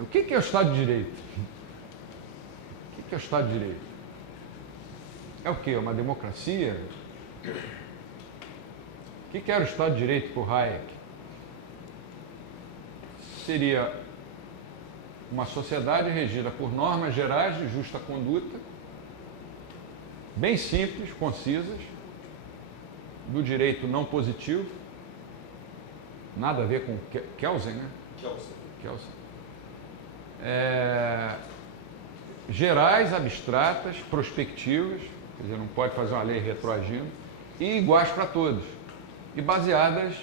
O que é o Estado de Direito? O que é o Estado de Direito? É o quê? Uma democracia? O que era o Estado de Direito por Hayek? Seria uma sociedade regida por normas gerais de justa conduta, bem simples, concisas, do direito não positivo, nada a ver com Kelsen, né? Kelsen. Gerais, abstratas, prospectivas, quer dizer, não pode fazer uma lei retroagindo, e iguais para todos, e baseadas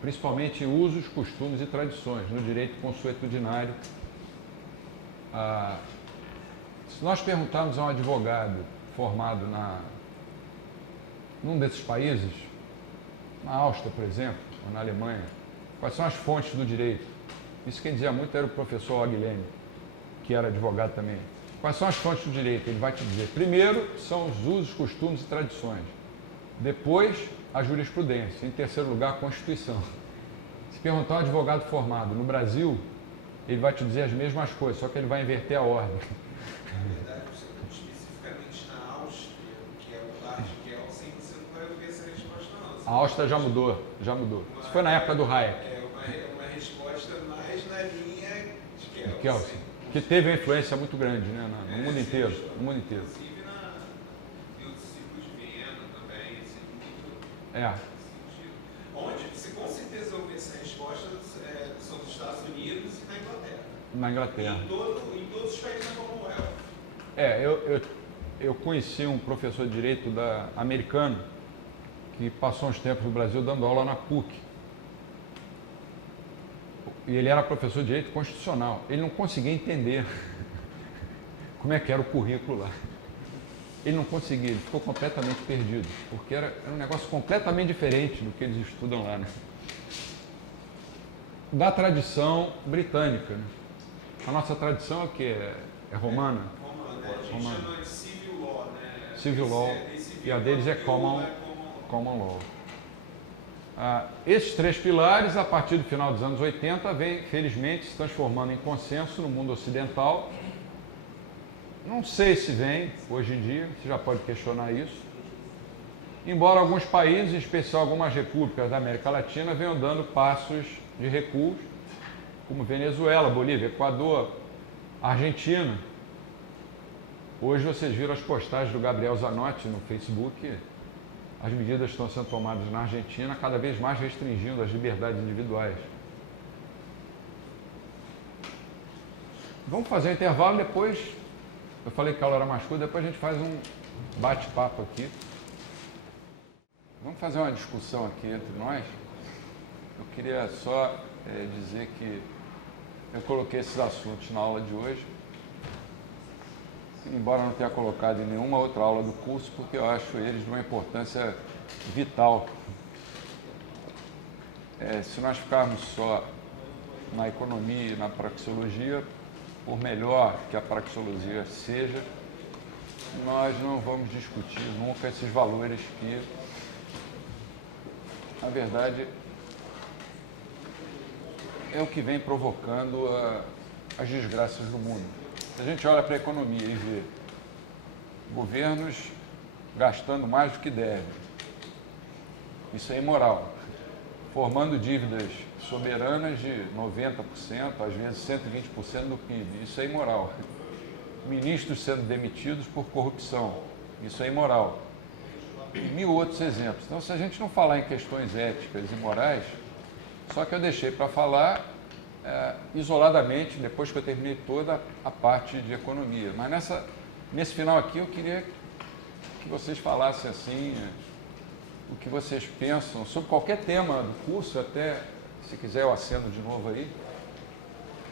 principalmente em usos, costumes e tradições, no direito consuetudinário. Se nós perguntarmos a um advogado formado num desses países, na Áustria, por exemplo, ou na Alemanha, quais são as fontes do direito? Isso quem dizia muito era o professor Aguilene, que era advogado também. Quais são as fontes do direito? Ele vai te dizer, primeiro, são os usos, costumes e tradições. Depois, a jurisprudência. Em terceiro lugar, a Constituição. Se perguntar a um advogado formado no Brasil, ele vai te dizer as mesmas coisas, só que ele vai inverter a ordem. Na verdade, especificamente na Áustria, que é o lar de Kelsen, você não vai ouvir essa resposta não. A Áustria já mudou. Isso foi na época do Hayek. É uma resposta mais na linha de Kelsen, que teve uma influência muito grande, né, no mundo inteiro. Inclusive no ciclo de Viena também, muito sentido. Onde você com certeza ouve essa resposta são dos Estados Unidos e na Inglaterra. Na Inglaterra. Em todos os países da Commonwealth. Eu conheci um professor de direito americano que passou uns tempos no Brasil dando aula na PUC. E ele era professor de direito constitucional. Ele não conseguia entender como é que era o currículo lá. Ele não conseguia, ele ficou completamente perdido, porque era um negócio completamente diferente do que eles estudam lá, né? Da tradição britânica, né? A nossa tradição é o que? É romana? Romana, né? A gente chama de civil law, né? Civil law, e a deles é common law. Esses três pilares, a partir do final dos anos 80, vem, felizmente, se transformando em consenso no mundo ocidental. Não sei se vem, hoje em dia, você já pode questionar isso. Embora alguns países, em especial algumas repúblicas da América Latina, venham dando passos de recuo, como Venezuela, Bolívia, Equador, Argentina. Hoje vocês viram as postagens do Gabriel Zanotti no Facebook. As medidas estão sendo tomadas na Argentina, cada vez mais restringindo as liberdades individuais. Vamos fazer um intervalo, depois, eu falei que a aula era mais curta, depois a gente faz um bate-papo aqui. Vamos fazer uma discussão aqui entre nós. Eu queria só dizer que eu coloquei esses assuntos na aula de hoje, embora não tenha colocado em nenhuma outra aula do curso, porque eu acho eles de uma importância vital. Se nós ficarmos só na economia e na praxeologia, por melhor que a praxeologia seja, nós não vamos discutir nunca esses valores que, na verdade, é o que vem provocando as desgraças do mundo. Se a gente olha para a economia e vê governos gastando mais do que devem, isso é imoral. Formando dívidas soberanas de 90%, às vezes 120% do PIB, isso é imoral. Ministros sendo demitidos por corrupção, isso é imoral. E mil outros exemplos. Então, se a gente não falar em questões éticas e morais, só que eu deixei para falar isoladamente, depois que eu terminei toda a parte de economia. Mas nesse final aqui eu queria que vocês falassem assim, o que vocês pensam sobre qualquer tema do curso, até se quiser eu acendo de novo aí.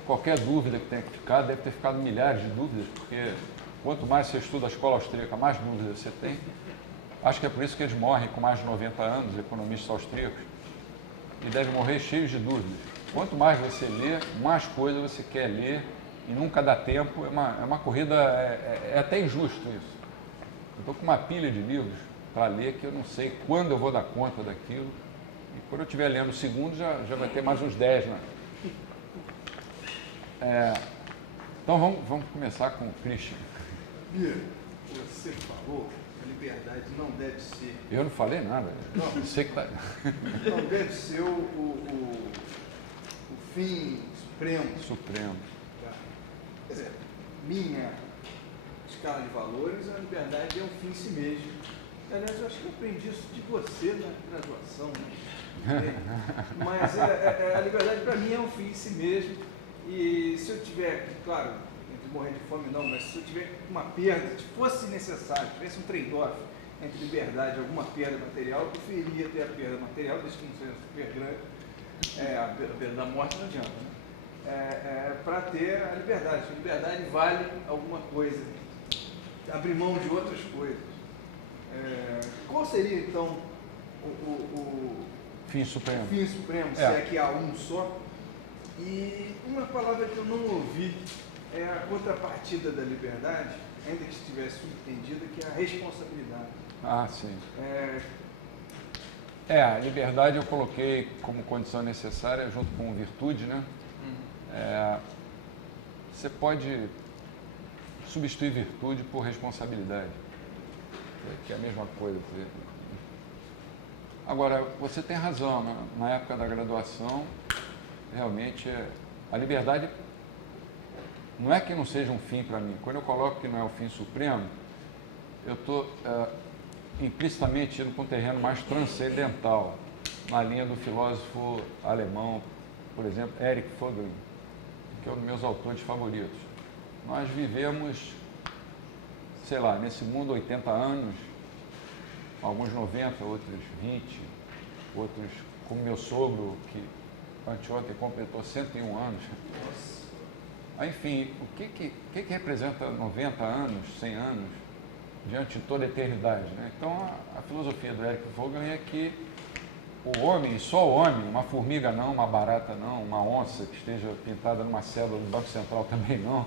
Qualquer dúvida que tenha ficado, deve ter ficado milhares de dúvidas, porque quanto mais você estuda a escola austríaca, mais dúvidas você tem. Acho que é por isso que eles morrem com mais de 90 anos, economistas austríacos, e devem morrer cheios de dúvidas. Quanto mais você lê, mais coisa você quer ler e nunca dá tempo. É uma corrida, é até injusto isso. Eu estou com uma pilha de livros para ler que eu não sei quando eu vou dar conta daquilo. E quando eu estiver lendo o segundo, já vai ter mais uns 10, né? Então vamos começar com o Christian. Bia, você falou que a liberdade não deve ser... Eu não falei nada. Não, você que tá... não deve ser o fim supremo. Supremo. Quer dizer, minha escala de valores, a liberdade é um fim em si mesmo. Aliás, eu acho que eu aprendi isso de você na graduação, né? Mas a liberdade para mim é um fim em si mesmo. E se eu tiver, claro, entre morrer de fome não, mas se eu tiver uma perda, se fosse necessário, tivesse um trade-off entre liberdade e alguma perda material, eu preferiria ter a perda material, desde que não seja super grande, a perda da morte não adianta, né? Para ter a liberdade. A liberdade vale alguma coisa, abrir mão de outras coisas. Qual seria então o fim supremo? Fim supremo, se é que há um só? E uma palavra que eu não ouvi é a contrapartida da liberdade, ainda que estivesse subentendida, que é a responsabilidade. Ah, sim. A liberdade eu coloquei como condição necessária junto com virtude, né? Você pode substituir virtude por responsabilidade, que é a mesma coisa. Agora, você tem razão, né? Na época da graduação, realmente a liberdade não é que não seja um fim para mim. Quando eu coloco que não é o fim supremo, eu estou implicitamente indo para um terreno mais transcendental, na linha do filósofo alemão, por exemplo, Erich Voegelin, que é um dos meus autores favoritos. Nós vivemos, sei lá, nesse mundo 80 anos, alguns 90, outros 20, outros, como meu sogro, que anteontem completou 101 anos. Enfim, o que representa 90 anos, 100 anos, diante de toda a eternidade, né? Então, a filosofia do Erich Voegelin é que o homem, só o homem, uma formiga não, uma barata não, uma onça que esteja pintada numa célula do Banco Central também não,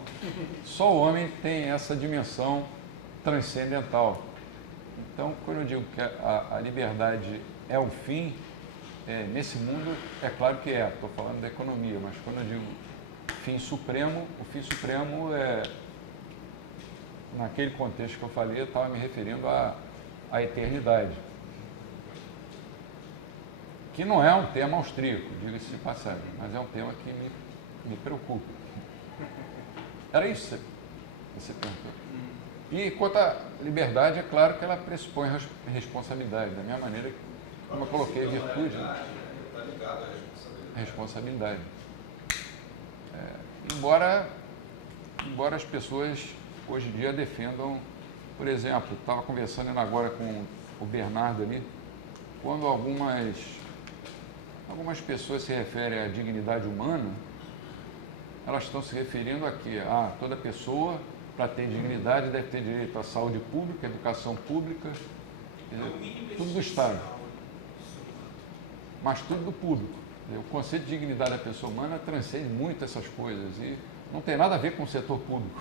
só o homem tem essa dimensão transcendental. Então, quando eu digo que a liberdade é o fim, nesse mundo, é claro que estou falando da economia, mas quando eu digo fim supremo, o fim supremo naquele contexto que eu falei, eu estava me referindo à eternidade. Que não é um tema austríaco, diga-se de passagem, mas é um tema que me preocupa. Era isso que você perguntou. E quanto à liberdade, é claro que ela pressupõe responsabilidade, da minha maneira, como eu coloquei, virtude. Está ligado à responsabilidade. Embora as pessoas hoje em dia defendam, por exemplo, estava conversando agora com o Bernardo ali, quando algumas pessoas se referem à dignidade humana, elas estão se referindo aqui a toda pessoa, para ter dignidade, deve ter direito à saúde pública, à educação pública, tudo do Estado, mas tudo do público. O conceito de dignidade da pessoa humana transcende muito essas coisas e não tem nada a ver com o setor público.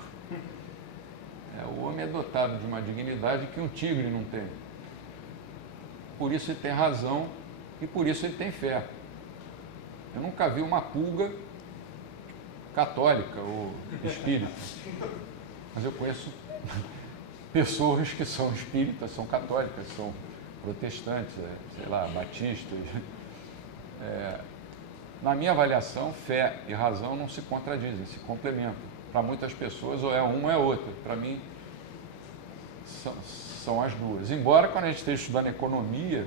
O homem é dotado de uma dignidade que um tigre não tem. Por isso ele tem razão e por isso ele tem fé. Eu nunca vi uma pulga católica ou espírita, mas eu conheço pessoas que são espíritas, são católicas, são protestantes, sei lá, batistas. Na minha avaliação, fé e razão não se contradizem, se complementam. Para muitas pessoas, ou é uma ou é outra. Para mim, são as duas. Embora, quando a gente esteja estudando economia,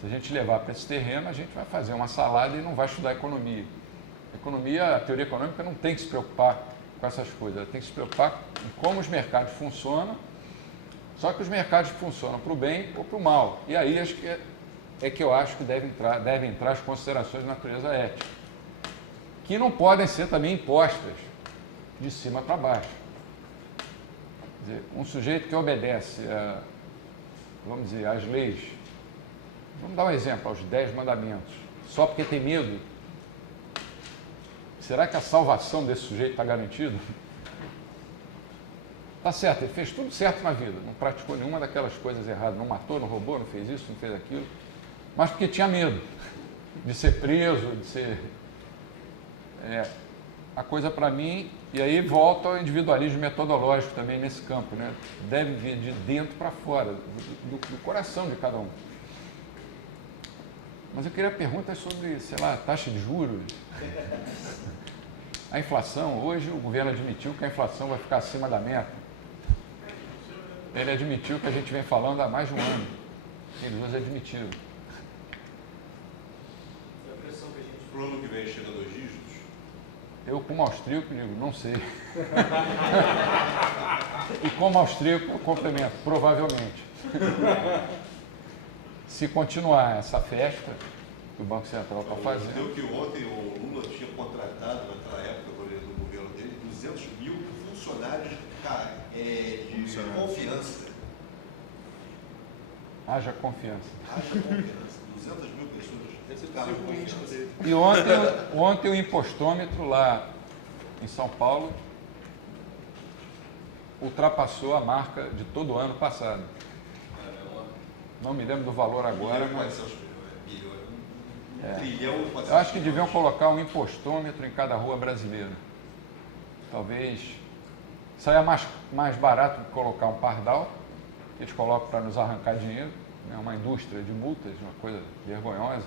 se a gente levar para esse terreno, a gente vai fazer uma salada e não vai estudar economia. A teoria econômica não tem que se preocupar com essas coisas, ela tem que se preocupar em como os mercados funcionam, só que os mercados funcionam para o bem ou para o mal. E aí acho que eu acho que devem entrar as considerações de natureza ética, que não podem ser também impostas de cima para baixo. Quer dizer, um sujeito que obedece vamos dizer, às leis, vamos dar um exemplo, aos 10 mandamentos, só porque tem medo, será que a salvação desse sujeito está garantida? Está certo, ele fez tudo certo na vida, não praticou nenhuma daquelas coisas erradas, não matou, não roubou, não fez isso, não fez aquilo. mas porque tinha medo de ser preso, de ser... a coisa para mim, e aí volta ao individualismo metodológico também nesse campo, né? Deve vir de dentro para fora, do coração de cada um. Mas eu queria perguntar sobre, sei lá, taxa de juros, a inflação. Hoje o governo admitiu que a inflação vai ficar acima da meta. Ele admitiu que a gente vem falando há mais de um ano. Eles dois admitiram. A pressão que a gente... Pro ano que vem chega a 2 dígitos? Eu, como austríaco, digo, não sei. E como austríaco, eu complemento, provavelmente. Se continuar essa festa que o Banco Central está fazendo... Deu que ontem o Lula tinha contratado, naquela época do governo dele, 200 mil funcionários de confiança. Haja confiança. Haja confiança. 200 mil pessoas. E ontem o impostômetro lá em São Paulo ultrapassou a marca de todo o ano passado. Não me lembro do valor agora, mas... Eu acho que deviam colocar um impostômetro em cada rua brasileira. Talvez saia mais barato que colocar um pardal, que eles colocam para nos arrancar dinheiro, né? Uma indústria de multas, uma coisa vergonhosa.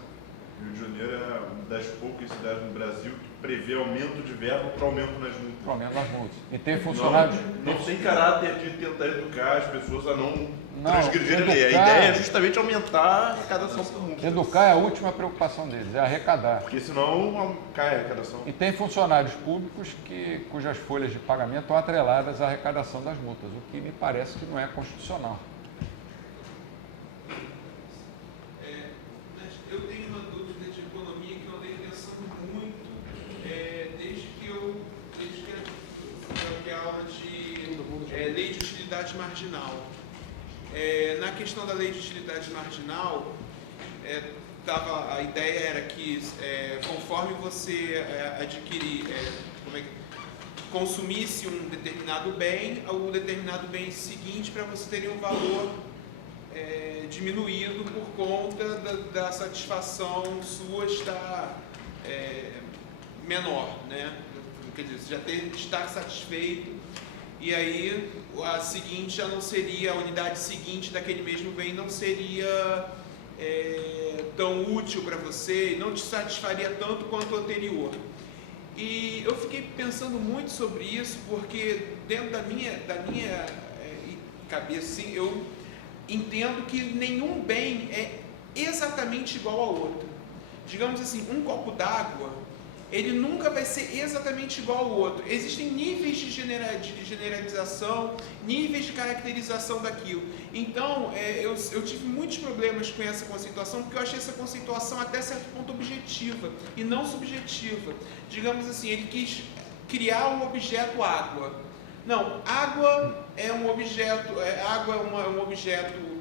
Rio de Janeiro é uma das poucas cidades no Brasil que prevê aumento de verba para aumento nas multas. Para aumento nas multas. E tem funcionários... Não tem caráter de tentar educar as pessoas a não transgredir a lei. A ideia é justamente aumentar a arrecadação por multa. Educar é a última preocupação deles, é arrecadar. Porque senão cai a arrecadação. E tem funcionários públicos cujas folhas de pagamento estão atreladas à arrecadação das multas, o que me parece que não é constitucional. Eu tenho uma dúvida de economia que eu andei pensando muito desde que a aula de lei de utilidade marginal. Na questão da lei de utilidade marginal, a ideia era que conforme você consumisse um determinado bem, o determinado bem seguinte para você teria um valor diminuído por conta da satisfação sua estar menor, né? Quer dizer, você já estar satisfeito, e aí a seguinte já não seria, a unidade seguinte daquele mesmo bem não seria tão útil para você e não te satisfaria tanto quanto o anterior. E eu fiquei pensando muito sobre isso, porque dentro da minha cabeça, assim, eu entendo que nenhum bem é exatamente igual ao outro. Digamos assim, um copo d'água, ele nunca vai ser exatamente igual ao outro. Existem níveis de generalização, níveis de caracterização daquilo. Então, eu tive muitos problemas com essa conceituação, porque eu achei essa conceituação até certo ponto objetiva e não subjetiva. Digamos assim, ele quis criar um objeto água. Não, água é um objeto, um objeto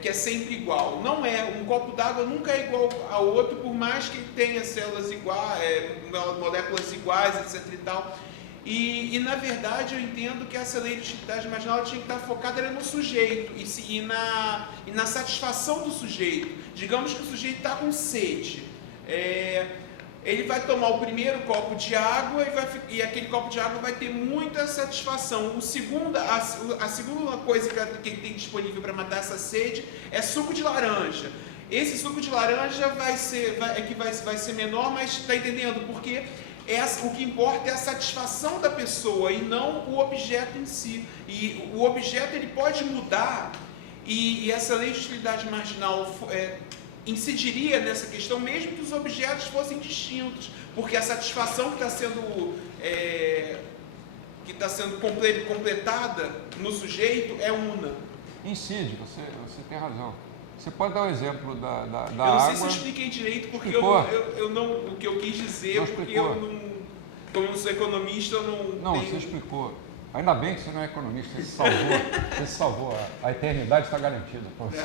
que é sempre igual. Não é, um copo d'água nunca é igual ao outro, por mais que tenha células iguais, moléculas iguais, etc. e tal. E na verdade eu entendo que essa lei de utilidade marginal tinha que estar focada no sujeito e na satisfação do sujeito. Digamos que o sujeito está com sede. Ele vai tomar o primeiro copo de água e aquele copo de água vai ter muita satisfação. A segunda coisa que ele tem disponível para matar essa sede é suco de laranja. Esse suco de laranja vai ser menor, mas está entendendo? Porque o que importa é a satisfação da pessoa e não o objeto em si. E o objeto ele pode mudar e essa lei de utilidade marginal incidiria nessa questão, mesmo que os objetos fossem distintos, porque a satisfação que está sendo completada no sujeito é una. Incide, você tem razão. Você pode dar o exemplo da água? Eu não sei se eu expliquei direito, porque o que eu quis dizer, porque como eu não sou economista, eu não tenho... Você explicou. Ainda bem que você não é economista, você se salvou. A eternidade está garantida para você.